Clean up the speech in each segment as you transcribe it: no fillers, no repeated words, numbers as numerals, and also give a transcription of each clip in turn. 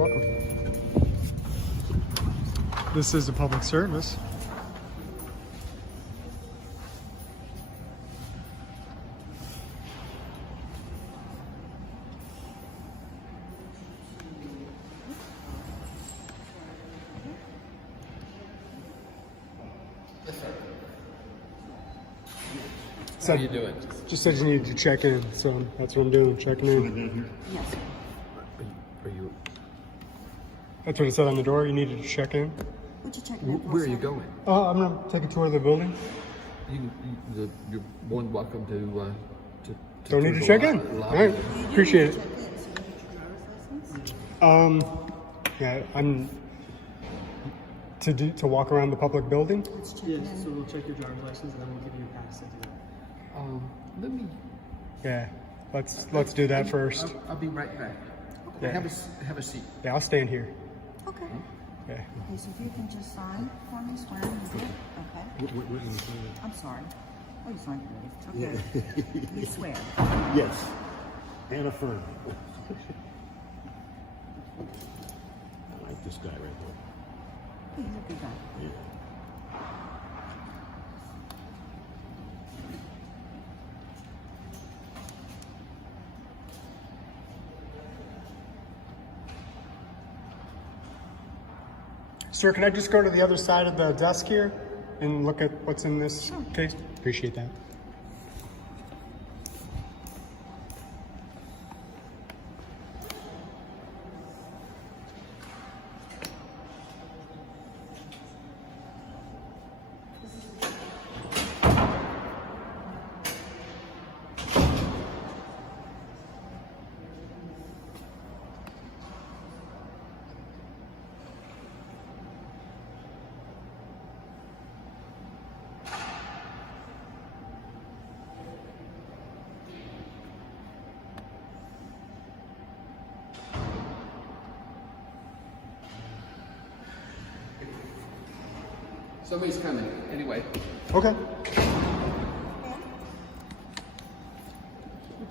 welcome. This is a public service. How you doing? Just said you needed to check in, so that's what I'm doing, checking in. Yes. Are you? That's what it said on the door, you needed to check in. Would you check in? Where are you going? I'm gonna take a tour of the building. You're more than welcome to Don't need to tour check the in. lobby. All right, appreciate it. Check in. So you get your driver's license? Yeah, I'm to walk around the public building. Let's check Yes, in. so we'll check your driver's license and then we'll give you a pass to do that. Let me. Yeah, let's do that first. I'll be right back. Yeah. Have a seat. Yeah, I'll stand here. Okay. Yeah. Okay, so if you can just sign for me, swear you did. Okay. I'm sorry. Oh, you signed it. Okay. You swear. Yes, and affirm. I like this guy right there. He's a good guy. Yeah. Sir, can I just go to the other side of the desk here and look at what's in this case? Appreciate that. Somebody's coming. Anyway. Okay. What'd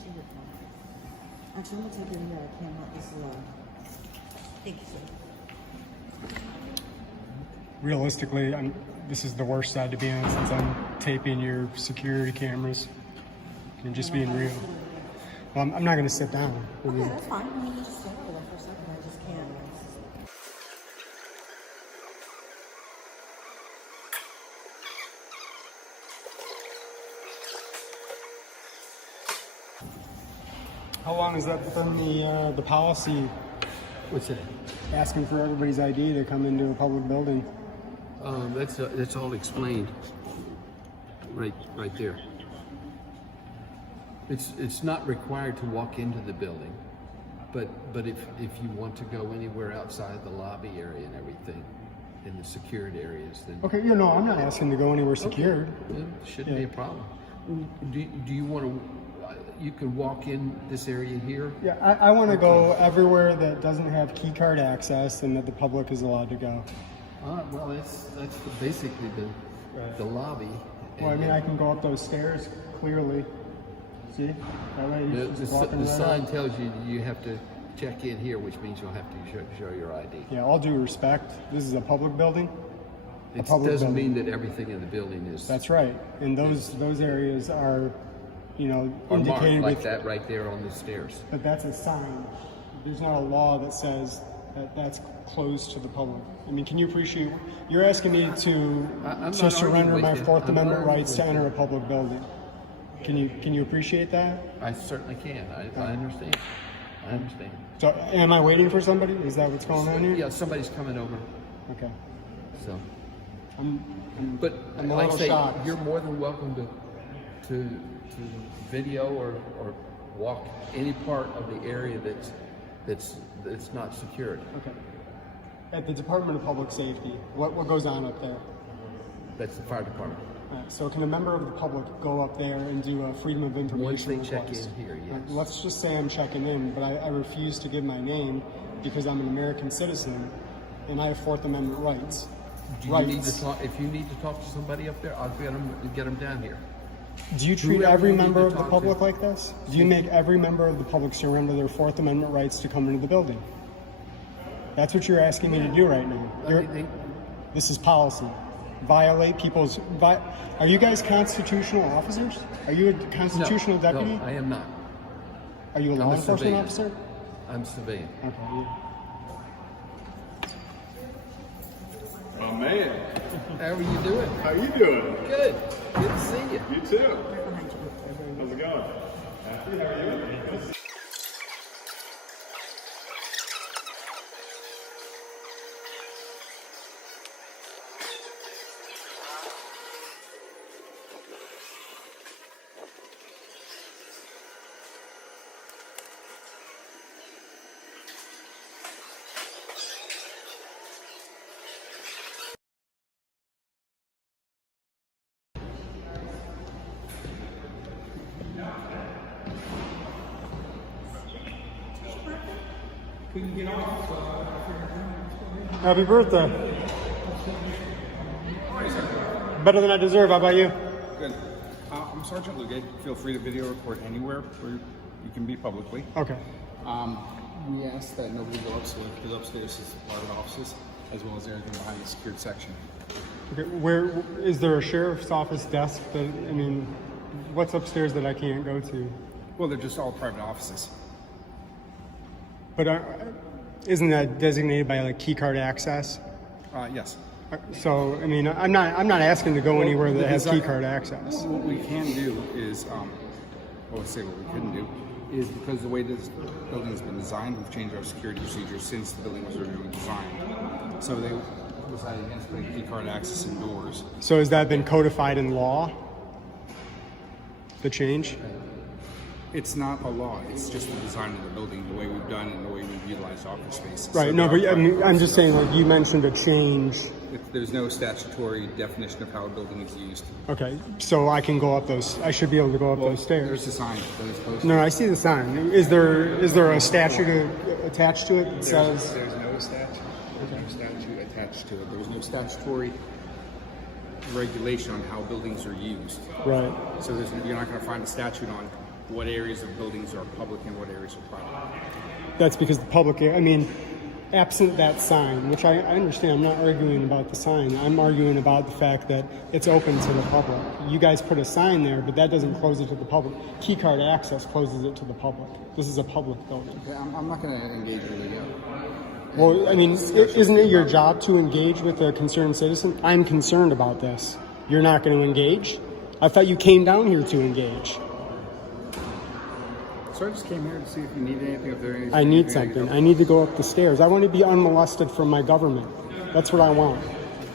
you get from? Actually, I'm gonna take your camera. This is thank you, sir. Realistically, this is the worst side to be on since I'm taping your security cameras. And just being real. Well, I'm not going to sit down. Okay, that's fine. I mean, you just stay over there for a second. I just can't. How long has that been the policy? What's that? Asking for everybody's ID to come into a public building. That's all explained. Right there. It's not required to walk into the building, but if you want to go anywhere outside the lobby area and everything, in the secured areas, then Okay, I'm not asking to go anywhere secured. then it shouldn't be a problem. Do you want to? You can walk in this area here. Yeah, I want to go everywhere that doesn't have key card access and that the public is allowed to go. Well, that's basically the lobby. Well, I mean, I can go up those stairs clearly. See? That way you're just walking The right sign up. tells you have to check in here, which means you'll have to show your ID. Yeah, all due respect, this is a public building. It public doesn't building. mean that everything in the building is That's right. And those areas are, are marked indicated like with, that right there on the stairs. but that's a sign. There's not a law that says that that's closed to the public. I mean, can you appreciate, you're asking me I'm to not surrender arguing my with you. Fourth I'm Amendment arguing rights to with enter you. a public building. Can you appreciate that? I certainly can. I understand. I understand. So, am I waiting for somebody? Is that what's going on here? Yeah, somebody's coming over. Okay. So, I'm but I'm a like I little say, shocked. you're more than welcome to video or walk any part of the area that's not secured. Okay. At the Department of Public Safety, what goes on up there? That's the fire department. So can a member of the public go up there and do a freedom of information Once they check request? in here, yes. Let's just say I'm checking in, but I refuse to give my name because I'm an American citizen and I have Fourth Amendment rights. Do you need to talk? If you need to talk to somebody up there, I'll get them down here. Do you treat Whoever every you need member to of the talk public to. like this? Do you make every member of the public surrender their Fourth Amendment rights to come into the building? That's what you're asking me to do right now. This is policy. Violate people's... Are you guys constitutional officers? Are you a constitutional deputy? No, I am not. Are you a law I'm a enforcement civilian. officer? I'm civilian. Okay, yeah. Oh man, How are you doing? how you doing? Good. Good to see you. You too. Right behind you. How's it going? Happy? How are you? Happy birthday. Better than I deserve. How about you? Good. I'm Sergeant Luge. Feel free to video record anywhere where you can be publicly. Okay. We ask that nobody go upstairs because upstairs is private offices as well as everything behind the secured section. Okay. Where is there a sheriff's office desk that, I mean, what's upstairs that I can't go to? Well, they're just all private offices. But isn't that designated by like key card access? Yes. So I mean, I'm not asking to go anywhere that has key card access. What we can do is, what we couldn't do is because the way this building has been designed, we've changed our security procedures since the building was originally designed. So they decided against putting key card access indoors. So has that been codified in law? The change? It's not a law. It's just the design of the building, the way we've done and the way we've utilized office spaces. Right. So No, there but are I mean, I'm private just saying, like you mentioned a change. There's no statutory definition of how a building is used. Okay, so I can go up those. I should be able to go up those There's stairs. a sign that is posted. No, I see the sign. Is there a statute attached to it that says? There's no statute. There's no statute attached to it. There's no statutory regulation on how buildings are used. Right. So you're not going to find a statute on what areas of buildings are public and what areas are private. That's because the public, I mean, absent that sign, which I understand, I'm not arguing about the sign. I'm arguing about the fact that it's open to the public. You guys put a sign there, but that doesn't close it to the public. Key card access closes it to the public. This is a public building. Okay, I'm not going to engage with you. Well, I mean, isn't it your job to engage with a concerned citizen? I'm concerned about this. You're not going to engage? I thought you came down here to engage. So I just came here to see if you need anything. If there anything I need can something. help. I need to go up the stairs. I want to be unmolested from my government. That's what I want.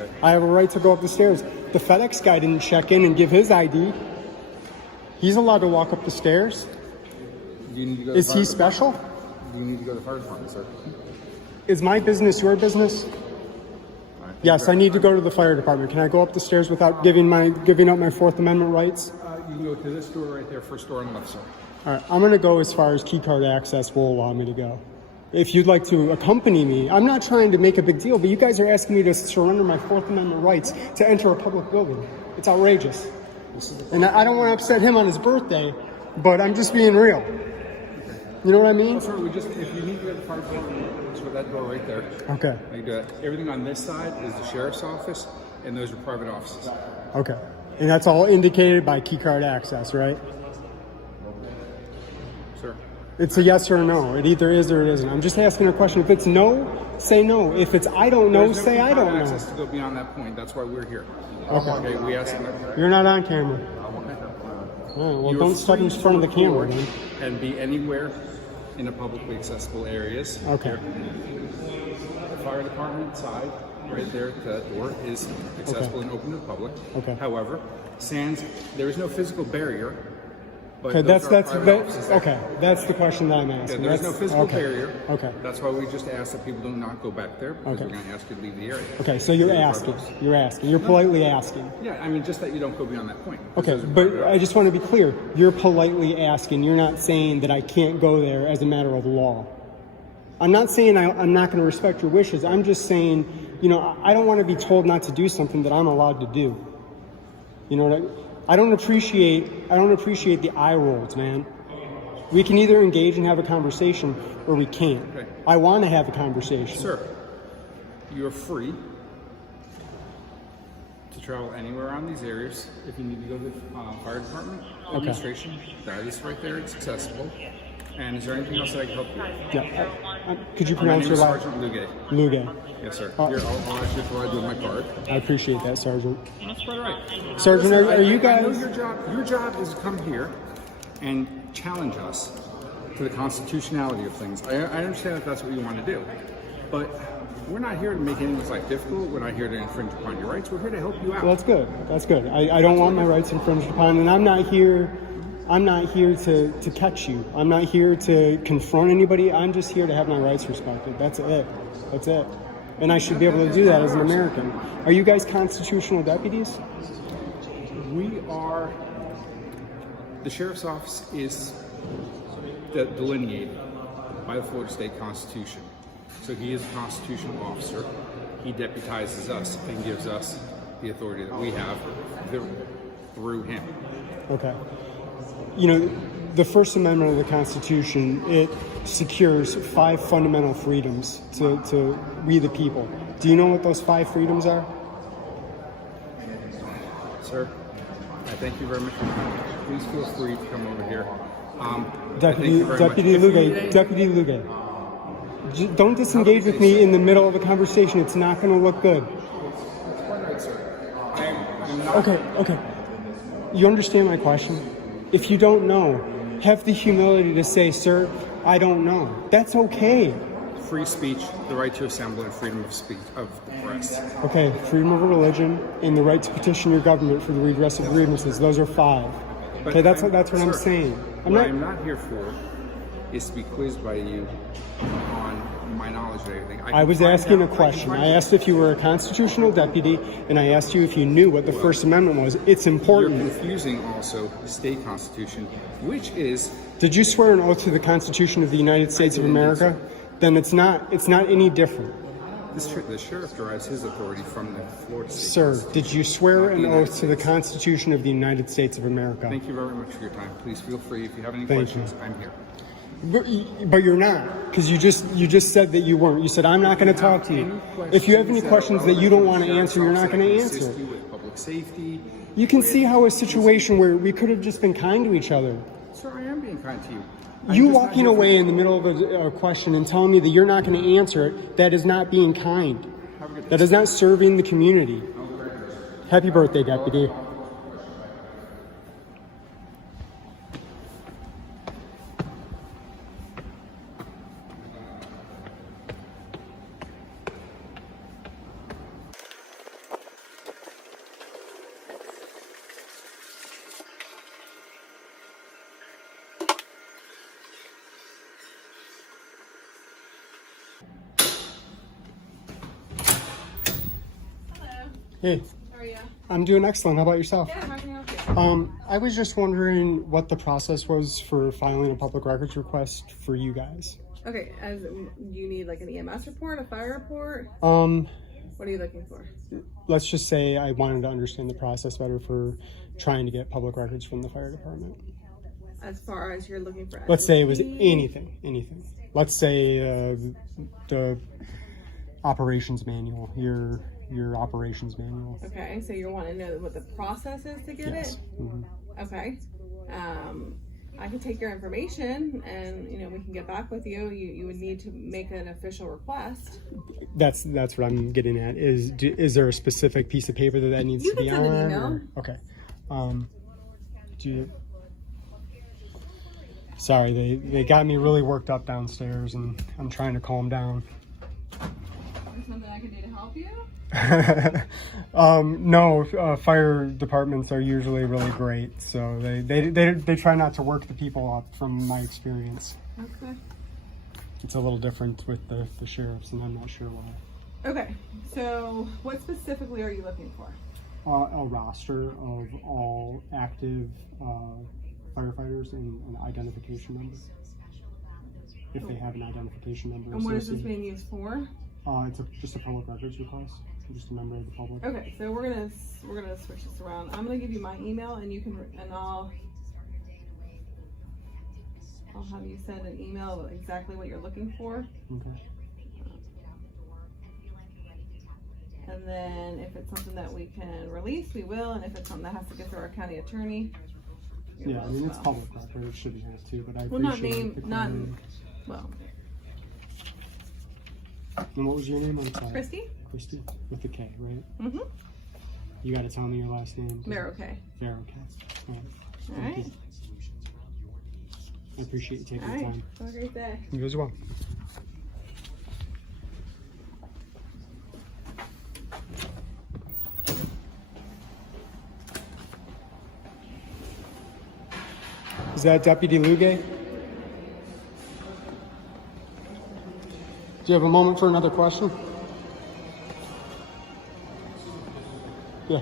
Okay. I have a right to go up the stairs. The FedEx guy didn't check in and give his ID. He's allowed to walk up the stairs. Do you need to go to Is the he fire department? special? Do you need to go to the fire department, sir? Is my business your business? All right. Yes, I need to go to the fire department. Can I go up the stairs without giving up my Fourth Amendment rights? You can go to this door right there, first door on the left side. All right, I'm going to go as far as key card access will allow me to go. If you'd like to accompany me, I'm not trying to make a big deal, but you guys are asking me to surrender my Fourth Amendment rights to enter a public building. It's outrageous. And I don't want to upset him on his birthday, but I'm just being real. You know what I mean? Sir, if you need to go to the fire department, it's with that door right there. Okay, You do that. Everything on this side is the sheriff's office, and those are private offices. okay. And that's all indicated by key card access, right? Sir, It's a yes or a no. It either is or it isn't. I'm just asking a question. If it's no, say no. If it's I don't know, there's no say I don't access know. to go beyond that point. That's why we're here. Okay. We ask them. You're not on camera. All right, well, You're don't step in free front of the to camera, record then. and be anywhere in the publicly accessible areas. Okay. The fire department side, right there, the door is accessible and open to the public. Okay. However, there is no physical barrier. But Okay, those are private offices. okay. That's the question that I'm Yeah, asking. there is no That's- physical okay. barrier. Okay. That's why we just ask that people do not go back there because Okay. we're going to ask you to leave the area. Okay, so you're Those are asking. private offices. You're asking. You're politely asking. Yeah, I mean, just that you don't go beyond that point. Okay, Those are but private I just want to be clear. You're politely asking. You're not saying that I can't go there as a matter of law. I'm not saying I'm not going to respect your wishes. I'm just saying, I don't want to be told not to do something that I'm allowed to do. You know what I don't appreciate the eye rolls, man. We can either engage and have a conversation, or we can't. Okay. I want to have a conversation. Sir, you're free to travel anywhere around these areas. If you need to go to the fire department administration, that is right there. It's accessible. And is there anything else that I can help you with? Yeah. Could you My pronounce name your is last Sergeant Luge. Luge. Yes, sir. Here, I'll actually provide you with my card. I appreciate that, Sergeant. That's quite all right. Sergeant, Listen, are you I know guys? your job is to come here and challenge us to the constitutionality of things. I understand that that's what you want to do, but we're not here to make anyone's life difficult. We're not here to infringe upon your rights. We're here to help you out. Well, that's good. That's good. I don't want my rights infringed upon, and I'm not here to catch you. I'm not here to confront anybody. I'm just here to have my rights respected. That's it. That's it. And I should be able to do that as an American. Are you guys constitutional deputies? We are. The sheriff's office is delineated by the Florida State Constitution. So he is a constitutional officer. He deputizes us and gives us the authority that we have through him. Okay. You know, the First Amendment of the Constitution, it secures 5 fundamental freedoms to we the people. Do you know what those 5 freedoms are? Sir, I thank you very much for coming. Please feel free to come over here. Deputy Luge. Don't disengage with me in the middle of a conversation. It's not going to look good. Okay. You understand my question? If you don't know, have the humility to say, sir, I don't know. That's okay. Free speech, the right to assemble, and freedom of speech of the press. Okay, freedom of religion and the right to petition your government for the redress of grievances. Those are 5. Okay, that's what I'm saying. What I'm not here for is to be quizzed by you on my knowledge of everything. I was asking a question. I asked if you were a constitutional deputy, and I asked you if you knew what the First Amendment was. It's important. You're confusing also the state constitution, which is... Did you swear an oath to the Constitution of the United States of America? Then it's not any different. The sheriff derives his authority from the Florida State Sir, Constitution, did you swear not an the oath United to the States. Constitution of the United States of America? Thank you very much for your time. Please feel free. If you have any Thank questions, you. I'm here. But you're not, because you just said that you weren't. You said, I'm not going to talk to you. If you have any questions that you don't want to answer, you're not going to answer. Assist you with public safety. You can see how a situation where we could have just been kind to each other. Sir, I am being kind to you. You walking away in the middle of a question and telling me that you're not going to answer it, that is not being kind. That is not serving the community. Happy birthday, Deputy. Hey, How are you? I'm doing excellent. How about yourself? Yeah, how can I help you? I was just wondering what the process was for filing a public records request for you guys. Okay, as you need like an EMS report, a fire report? What are you looking for? Let's just say I wanted to understand the process better for trying to get public records from the fire department. As far as you're looking for, Let's say it was anything. Let's say the operations manual, your operations manual. Okay, so you want to know what the process is to get Yes. it? Mm-hmm. Okay. I can take your information and, we can get back with you. You would need to make an official request. That's what I'm getting at. Is there a specific piece of paper that needs to be on? You can send an email. Okay. Sorry, they got me really worked up downstairs, and I'm trying to calm down. Is there something I can do to help you? No, fire departments are usually really great, so they try not to work the people up, from my experience. Okay. It's a little different with the sheriffs, and I'm not sure why. Okay, so what specifically are you looking for? A roster of all active firefighters and an identification number, if they have an identification number. And what is this associated. being used for? It's just a public records request. I'm just a member of the public. Okay, so we're gonna switch this around. I'm gonna give you my email, and I'll I'll have you send an email of exactly what you're looking for. Okay. And then if it's something that we can release, we will. And if it's something that has to get through our county attorney, you Yeah, I will mean, as it's well. public record, it shouldn't have to, but I Well, not appreciate name, the not, comment. well, And what was your name? I'm sorry. Christy? Christy, with the K, right? Mm-hmm. You gotta tell me your last name. They're okay. Fair, okay. All right. All Thank right. you. I appreciate you taking All the right. time. Have a great day. You as well. Is that Deputy Luge? Do you have a moment for another question? Yeah.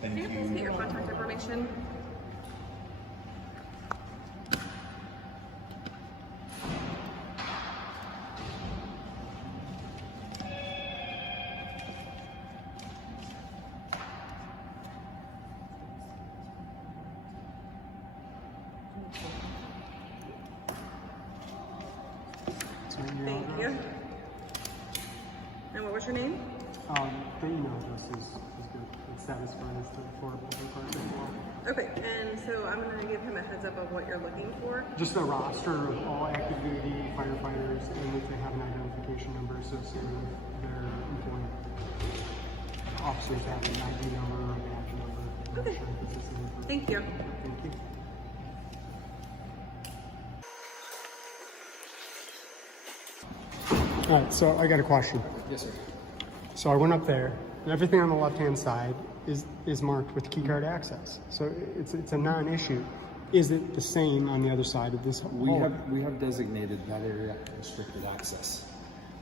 Can you please get your contact information? Thank you. And what was your name? The email address is good. It's satisfying as to affordable requirement as well. Okay, and so I'm gonna give him a heads up of what you're looking for. Just a roster of all active duty firefighters and if they have an identification number associated with their employment. Officers have an ID number or a badge number. Okay. Thank you. Thank you. All right, so I got a question. Yes, sir. So I went up there, and everything on the left-hand side is marked with keycard access. So it's a non-issue. Is it the same on the other side of this hall? We have designated that area restricted access.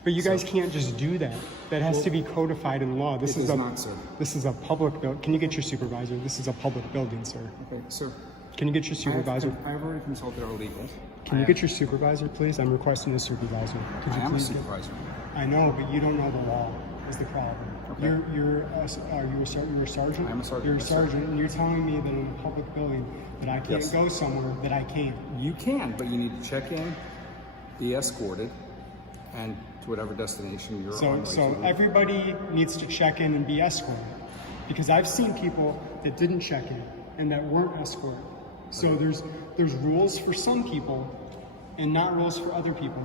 But you guys can't just do that. That has to be codified in law. This It is is a not, sir. This is a public building. Can you get your supervisor? This is a public building, sir. Okay, sir. Can you get your supervisor? I have already consulted our legal. Can you get your supervisor, please? I'm requesting a supervisor. Could I you am a please get- supervisor. I know, but you don't know the law. Is the problem? Okay. You're a sergeant. I'm a sergeant, You're a yes, sir. sergeant, and you're telling me that in a public building that I can't Yes. go somewhere that I can't. You can, but you need to check in, be escorted, and to whatever destination you're on. So everybody needs to check in and be escorted, because I've seen people that didn't check in and that weren't escorted. So there's rules for some people and not rules for other people.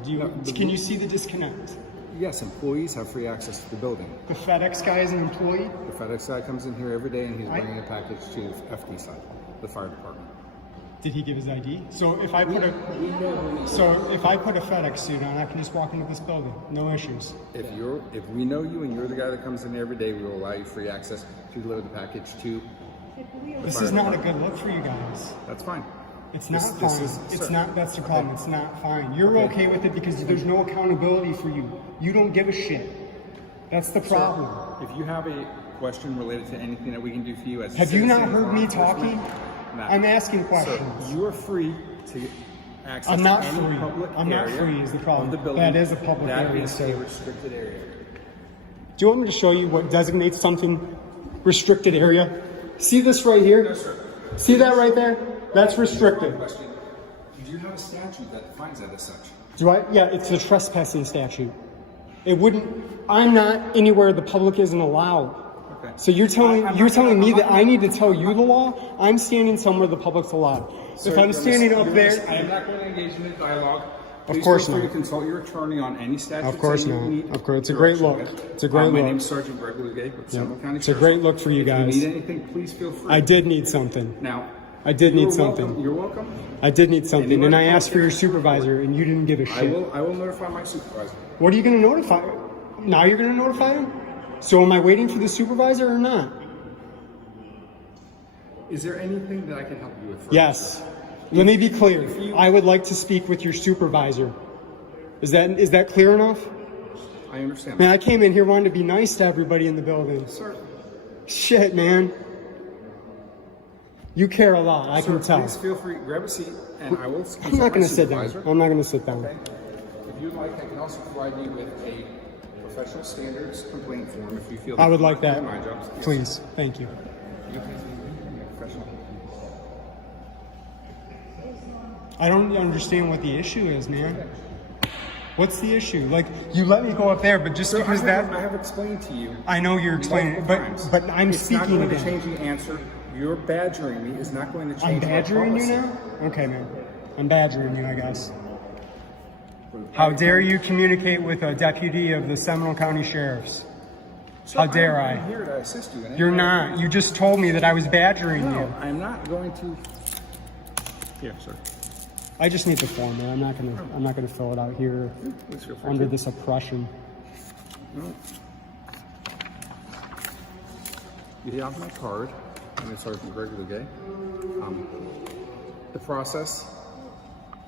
Can you see the disconnect? Yes, employees have free access to the building. The FedEx guy is an employee. The FedEx guy comes in here every day and he's bringing a package to the FD side, the fire department. Did he give his ID? So if I put a FedEx suit on, I can just walk into this building, no issues. If we know you and you're the guy that comes in every day, we will allow you free access to deliver the package to the This fire is not a department. good look for you guys. That's fine. It's not This fine. is- It's sir. not. That's the problem. Okay. It's not fine. You're Okay. okay with it because there's no accountability for you. You don't give a shit. That's the problem. If you have a question related to anything that we can do for you as a Have you not citizen or heard me enforcement, talking? no. I'm asking Sir, questions. you are free to access I'm not any free. public I'm not area free is the problem. of the building. That is a public That area, is sir. a restricted area. Do you want me to show you what designates something restricted area? See this right here? No, sir. See that right there? That's restricted. Question. Do you have a statute that defines that as such? Do I? Yeah, it's the trespassing statute. It wouldn't. I'm not anywhere the public isn't allowed. Okay. So you're telling I'm you're not telling gonna- me I'm that not I gonna- need to tell you the law? I'm standing somewhere the public's allowed. Sir, If I'm standing up there, I am not going to engage in a dialogue. Of Please course feel free not. to consult your attorney on any statute. Of course that you not. need Of course. It's a great direction look. with. It's a great My look. name is Sergeant Greg Luge with Seminole County It's a Sheriff's great look for you guys. If you need anything, please feel free. I did need something. Now, I did need you're something. welcome. You're welcome. I did need something, Anyone and I else? asked for your supervisor, and you didn't give a shit. I will notify my supervisor. What are you going to notify? Now you're going to notify him? So am I waiting for the supervisor or not? Is there anything that I can help you with? further? Yes. Let me be clear. I would like to speak with your supervisor. Is that clear enough? I understand. Man, I came in here wanting to be nice to everybody in the building. Sir, Shit, man. You care a lot, I can tell. Please feel free, grab a seat, and I will. I'm not going to sit down. I'm not going to sit down. Okay. If you'd like, I can also provide you with a professional standards complaint form if you feel. I would like that. My job. Yes. Please. Thank you. You please be professional. I don't understand what the issue is, man. What's the issue? Like, you let me go up there, but just because I have explained to you. I know you're explaining it, but I'm it's speaking not going to again. change the answer. Your badgering me is not going to change. I'm badgering you now? Okay, man. I'm badgering you, I guess. How dare you communicate with a deputy of the Seminole County Sheriff's? How dare I'm I? here to assist you. You're not. You just told me that I was badgering you. No, I'm not going to. Here, sir. I just need the form, man. I'm not gonna fill it out here Please feel free under to. this oppression. No. You have my card. I'm Sergeant Greg Luge. The process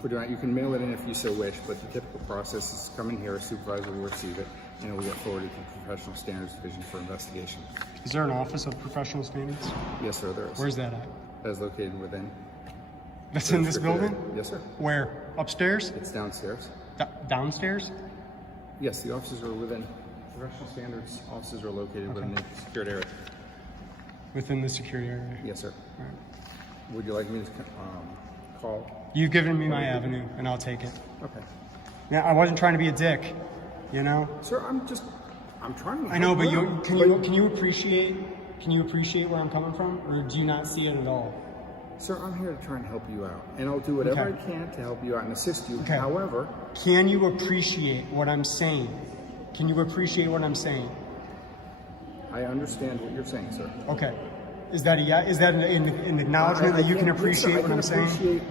for doing that, you can mail it in if you so wish, but the typical process is come in here, a supervisor will receive it, and it will get forwarded to the Professional Standards Division for investigation. Is there an office of professional standards? Yes, sir, there is. Where's that at? That is located within. That's in this building? Yes, sir. Where? Upstairs? It's downstairs. Downstairs? Yes, the offices are within. Professional Standards offices are located within the secured area. Within the security area? Yes, sir. All right. Would you like me to call? You've given me my avenue, and I'll take it. Okay. Now, I wasn't trying to be a dick, you know? Sir, I'm trying to. I know, but help can you appreciate where I'm coming from, or do you not see it at all? Sir, I'm here to try and help you out, and I'll do whatever Okay. I can to help you out and assist you. Okay. However, Can you appreciate what I'm saying? Can you appreciate what I'm saying? I understand what you're saying, sir. Okay. Is that an acknowledgement that you can appreciate what I'm saying?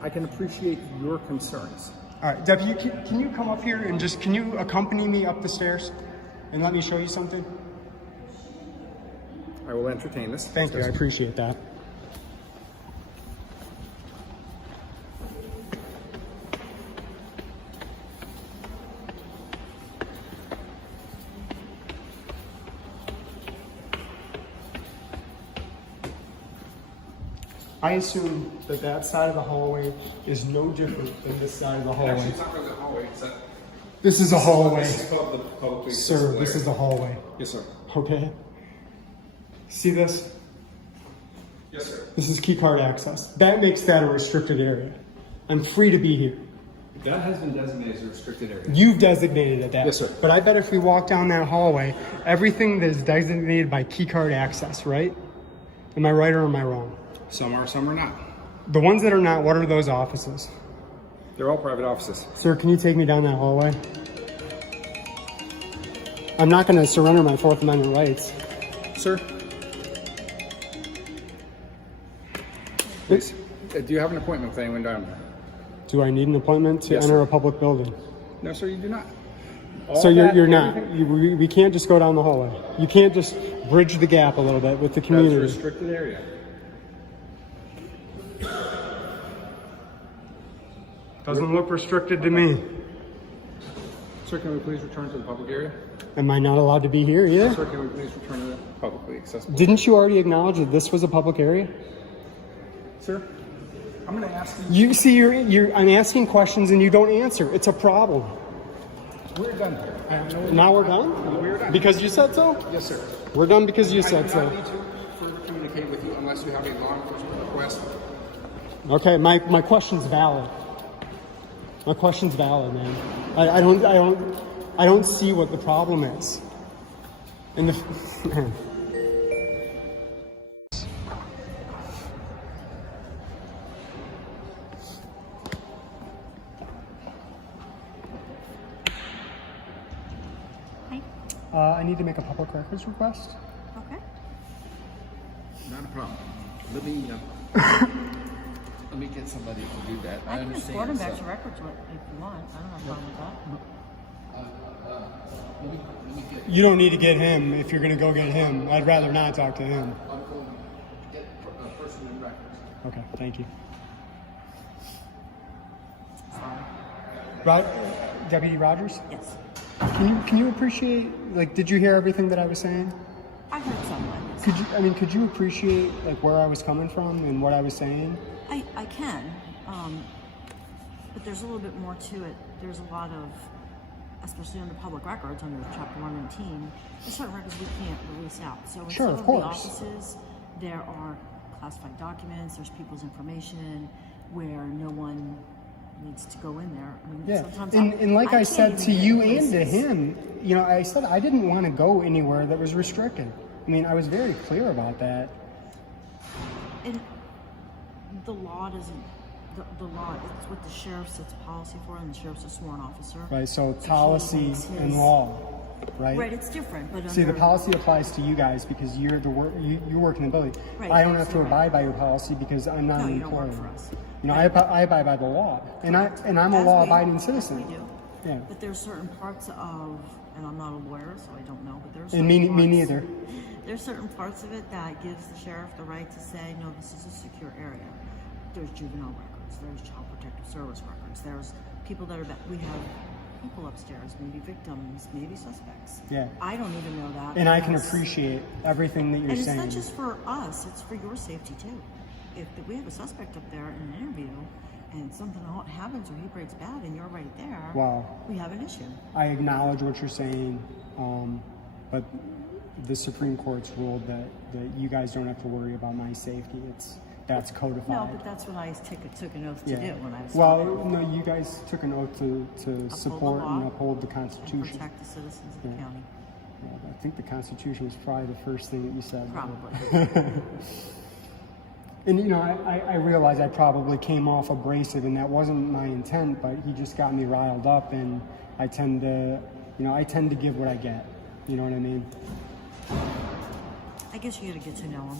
I can appreciate your concerns. All right, Deputy, can you come up here and can you accompany me up the stairs and let me show you something? I will entertain this. Thank you, I appreciate that. I assume that side of the hallway is no different than this side of the hallway. Actually, it's not really a hallway. This is a hallway. This is called the publicly Sir, accessible this area. is the hallway. Yes, sir. Okay? See this? Yes, sir. This is key card access. That makes that a restricted area. I'm free to be here. That has been designated as a restricted area. You've designated it that. Yes, sir. But I bet if we walk down that hallway, everything that is designated by key card access, right? Am I right or am I wrong? Some are, some are not. The ones that are not, what are those offices? They're all private offices. Sir, can you take me down that hallway? I'm not going to surrender my Fourth Amendment rights. Sir? Please. Do you have an appointment with anyone down there? Do I need an appointment to Yes, enter sir. a public building? No, sir, you do not. So you're not. We can't just go down the hallway. You can't just bridge the gap a little bit with the That's a community. restricted area. Doesn't look restricted to me. Sir, can we please return to the public area? Am I not allowed to be here either? Sir, can we please return to the publicly accessible? Didn't you already acknowledge that this was a public area? Sir, I'm going to ask you. You see, I'm asking questions and you don't answer. It's a problem. We're done here. I have no. Now we're done? We're done. Because you said so? Yes, sir. We're done because you I do said not so. need to further communicate with you unless you have a law enforcement request. Okay, my question's valid. My question's valid, man. I don't see what the problem is. And the I need to make a public records request. Okay. Not a problem. Let me let me get somebody to do that. I can understand. escort him back so- to records if you want. I don't have a problem with that. let me get. You don't need to get him if you're going to go get him. I'd rather not talk to him. I'm going to get a person in records. Okay, thank you. Sorry. Deputy Rogers? Yes. Can you appreciate, like, did you hear everything that I was saying? I heard some of it. Could you appreciate like where I was coming from and what I was saying? I can, but there's a little bit more to it. There's a lot of, especially under public records, under Chapter 119, there's certain records we can't release out. So in Sure, some of of course. the offices, there are classified documents, there's people's information where no one needs to go in there. I mean, Yeah, sometimes and like I can't said even to get you places. and to him, you know, I said I didn't want to go anywhere that was restricted. I mean, I was very clear about that. And the law doesn't, the law, it's what the sheriff sets policy for, and the sheriff's a sworn officer. Right, so he policy makes his- and law, right? Right, it's different, but See, the under- policy applies to you guys because you're you work in the building. Right, I don't have to absolutely. abide by your policy because I'm not No, an you don't work employee. for us. You know, I abide by the law, and I'm a As law-abiding we- citizen. as we do. Yeah, But there's certain parts of, and I'm not a lawyer, so I don't know, but there's and me neither. There's certain parts of it that gives the sheriff the right to say, no, this is a secure area. There's juvenile records, there's child protective service records, there's people that are, we have people upstairs, maybe victims, maybe suspects. Yeah. I don't even know that. And I can because- appreciate everything that you're And it's saying. not just for us, it's for your safety too. If we have a suspect up there in an interview and something happens or he breaks bad and you're right there, Wow. we have an issue. I acknowledge what you're saying, but the Supreme Court's ruled that you guys don't have to worry about my safety. That's codified. No, but that's what I took an oath to do when I was Well, sworn in. no, you guys took an oath to support law and uphold the and Constitution. protect the citizens of the Yeah. county. Yeah, I think the Constitution was probably the first thing that you said. Probably. And you know, I realize I probably came off abrasive, and that wasn't my intent. But he just got me riled up, and I tend to give what I get. You know what I mean? I guess you gotta get to know him.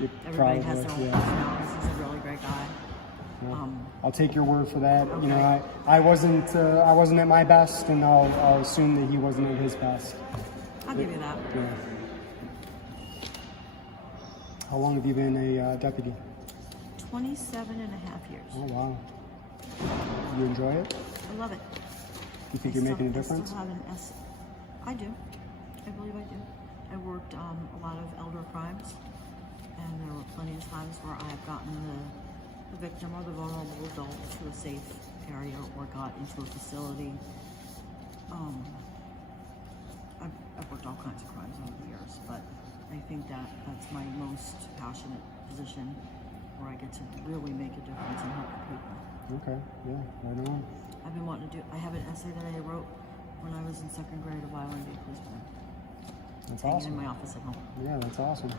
You Everybody has their probably, own yeah. personalities. He's a really great guy. Yeah. I'll take your word for that. You know, I wasn't at my best, and I'll assume that he wasn't at his best. I'll give you that. Yeah. How long have you been a deputy? 27 and a half years. Oh wow. You enjoy it? I love it. You think I you're making a still- difference? I still have an S. I do. I believe I do. I worked a lot of elder crimes, and there were plenty of times where I have gotten the victim or the vulnerable adult to a safe area or got into a facility. I've worked all kinds of crimes over the years, but I think that's my most passionate position, where I get to really make a difference and help people. Okay. Yeah. Right on. I've been wanting to do. I have an essay that I wrote when I was in second grade of why I want to be a policeman. That's Hanging awesome. in my office at home. Yeah, that's awesome.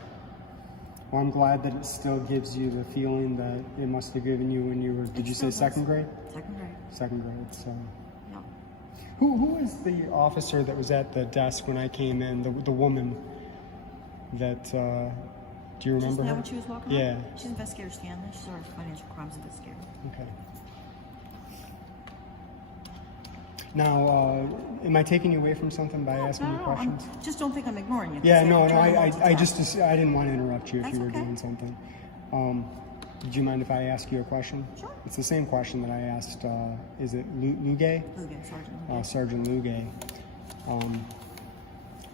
Well, I'm glad that it still gives you the feeling that it must have given you when you were. Did you say second grade? Second grade. Second grade. So. Yeah. Who was the officer that was at the desk when I came in? The woman that do you remember Isn't that her? what she was walking Yeah. around? She's investigator Stanley. She's our financial crimes investigator. Okay. Now, am I taking you away from something by asking you questions? Just don't think I'm ignoring you. 'cause Yeah, I'm no, trying to I multitask. I didn't want to interrupt you if That's you were okay. doing something. Do you mind if I ask you a question? Sure. It's the same question that I asked. Is it Luge? Luge, Sergeant Luge. Sergeant Luge.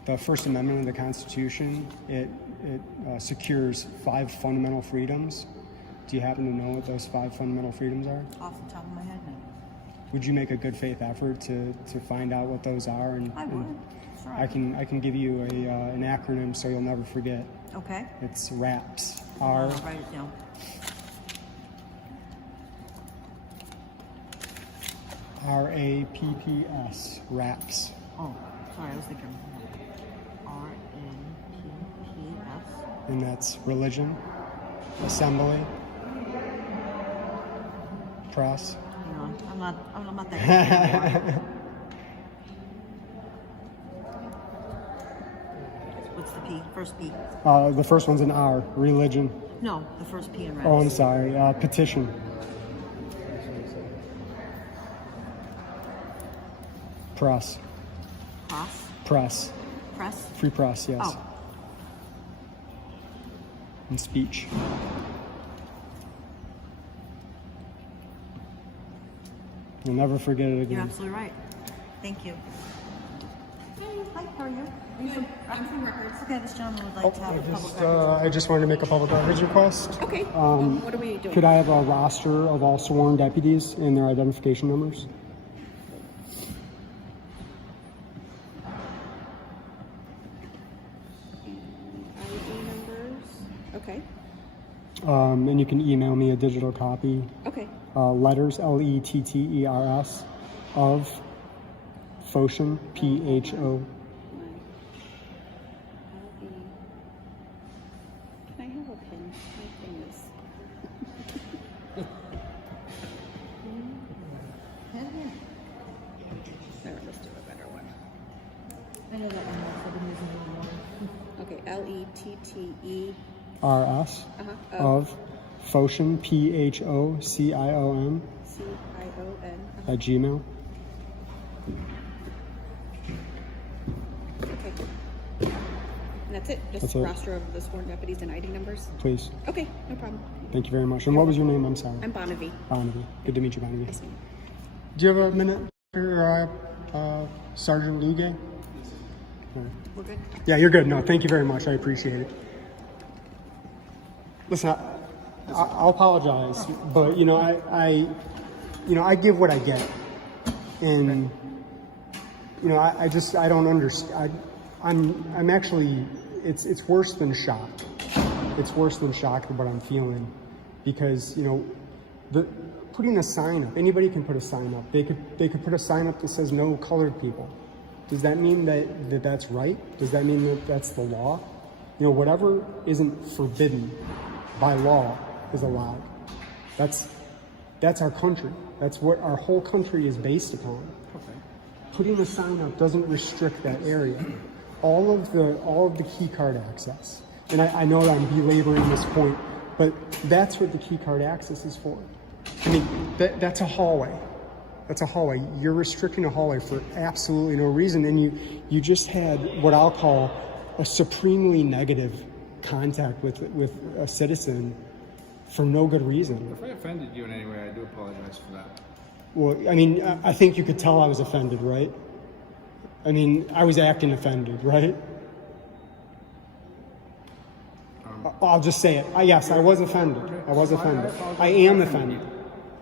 The First Amendment of the Constitution, it secures 5 fundamental freedoms. Do you happen to know what those 5 fundamental freedoms are? Off the top of my head, no. Would you make a good faith effort to find out what those are? And, I would. and Sure. I can give you an acronym so you'll never forget. Okay. It's RAPS. I'll write it down. RAPPS. RAPS. Oh, sorry, I was thinking RAPPS. And that's religion, assembly, press. Hang on, I'm not that good anymore. What's the P? First P. The first one's an R. Religion. No, the first P in RAPS. Oh, I'm sorry. Petition. Press. Cross. Press. Press. Free press, yes. Oh. And speech. You'll never forget it again. You're absolutely right. Thank you. Hi, how are you? Are you from, I'm from records. okay, this gentleman would like to have a public records. I just wanted to make a public records request. Okay. What are we doing? Could I have a roster of all sworn deputies and their identification numbers? ID numbers. Okay. And you can email me a digital copy. Okay. Letters, Letters, of Phoshen, PHO. Can I have a pen? My thing is. There, let's do a better one. I know that one, I've been using it more. Okay, Letters. RS of Phoshen, PHOCION CION. at Gmail. Okay. And that's it? Just That's it. roster of the sworn deputies and ID numbers? Please. Okay, no problem. Thank you very much. And what was your name? I'm sorry. I'm Bonavi. Barnaby. Good to meet you, Barnaby. Nice to meet you. Do you have a minute for Sergeant Luge? We're good? Yeah, you're good. No, thank you very much. I appreciate it. Listen, I'll apologize, but I give what I get, and I don't understand. I'm actually, it's worse than shock. It's worse than shock than what I'm feeling, because putting a sign up. Anybody can put a sign up. They could put a sign up that says no colored people. Does that mean that's right? Does that mean that that's the law? Whatever isn't forbidden by law is allowed. That's our country. That's what our whole country is based upon. Okay. Putting a sign up doesn't restrict that area. All of the key card access, and I know that I'm belaboring this point, but that's what the key card access is for. I mean, that's a hallway. That's a hallway. You're restricting a hallway for absolutely no reason, and you just had what I'll call a supremely negative contact with a citizen for no good reason. If I offended you in any way, I do apologize for that. Well, I mean, I think you could tell I was offended, right? I mean, I was acting offended, right? I'll just say it. Yes, I was offended. I was offended. I am offended.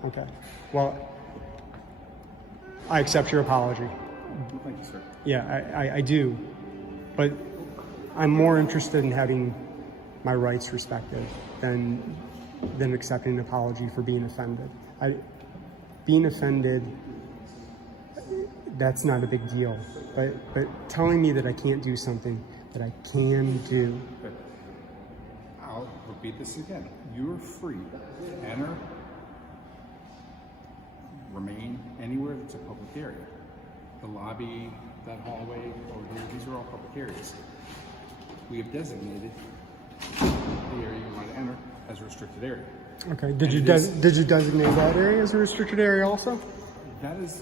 Okay. Well, I accept your apology. Thank you, sir. Yeah, I do. But I'm more interested in having my rights respected than accepting an apology for being offended. Being offended, that's not a big deal. But telling me that I can't do something that I can do. But I'll repeat this again. You are free to enter, remain anywhere that's a public area. The lobby, that hallway over here, these are all public areas. We have designated the area you want to enter as a restricted area. Okay. Did you designate that area as a restricted area also? That is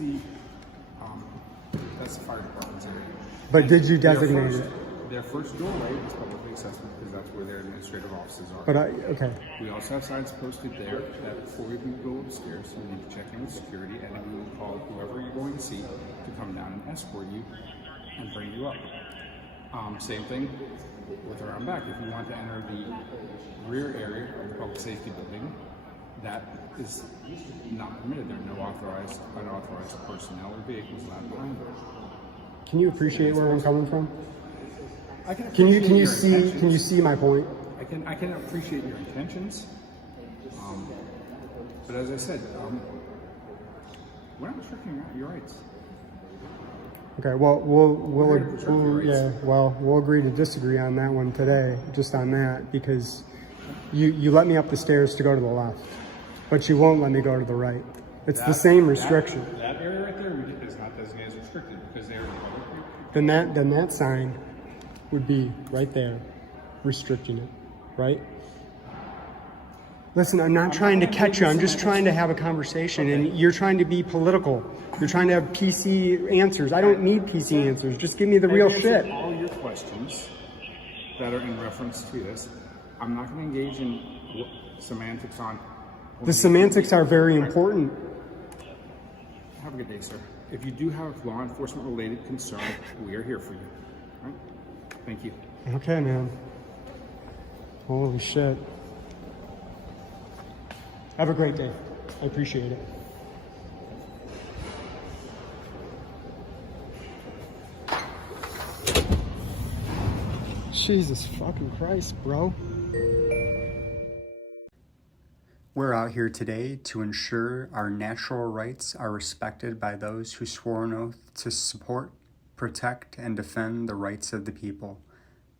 that's the fire department's area. But did you Their designate first- it? Their first doorway is publicly accessible because that's where their administrative offices are. But okay. We also have signs posted there that before we go upstairs, you need to check in with security, and then we will call whoever you're going to see to come down and escort you and bring you up. Same thing with around back. If you want to enter the rear area of the public safety building, that is not permitted. There are no authorized, unauthorized personnel or vehicles allowed behind there. Can you appreciate where I'm coming from? I can Can appreciate you your see intentions. my point? I can appreciate your intentions, but as I said, we're not restricting your rights. Okay. Well, we'll agree to disagree on that one today, just on that, because you let me up the stairs to go to the left, but you won't let me go to the right. It's the same restriction. That area right there is not designated as restricted because they're public. Then that sign would be right there, restricting it, right? Listen, I'm not trying to catch you. I'm just trying to have a conversation, and you're trying to be political. You're trying to have PC answers. I don't need PC answers. Just give me the real shit. All your questions that are in reference to this, I'm not going to engage in semantics on. The semantics are very important. Have a good day, sir. If you do have law enforcement related concern, we are here for you. All right? Thank you. Okay, man. Holy shit. Have a great day. I appreciate it. Jesus fucking Christ, bro. We're out here today to ensure our natural rights are respected by those who swore an oath to support, protect, and defend the rights of the people.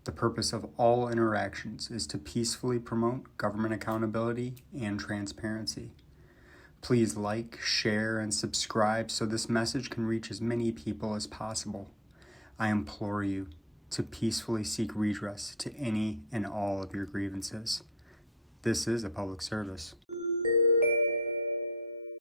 The purpose of all interactions is to peacefully promote government accountability and transparency. Please like, share, and subscribe so this message can reach as many people as possible. I implore you to peacefully seek redress to any and all of your grievances. This is a public service.